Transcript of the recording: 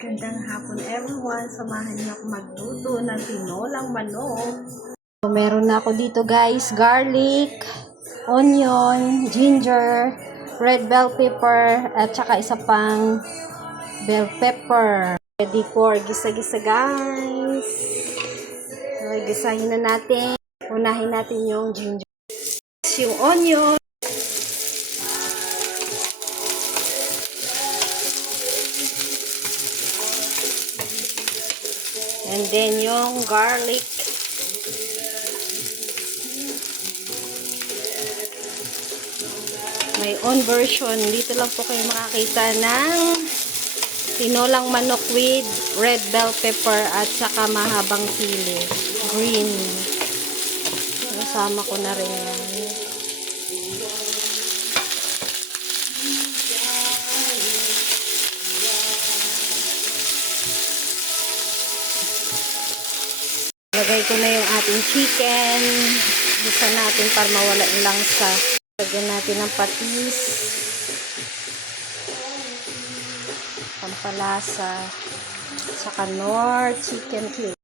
Gandang hapon everyone. Samahan niyo ako magluto ng tinolang manok. So, meron na ako dito guys, garlic, onion, ginger, red bell pepper, at saka isa pang bell pepper. Ready for gisa-gisa guys. So, gisahin na natin. Unahin natin yung ginger. Yung onion. And then yung garlic. May own version. Dito lang po kayo makakita ng tinolang manok with red bell pepper at saka mahabang sili. Green. Nasama ko na rin yan. Lagay ko na yung ating chicken. Bisa natin para mawala yung langsa. Lagyan natin ng patis. Pampalasa. Saka Knorr chicken cube.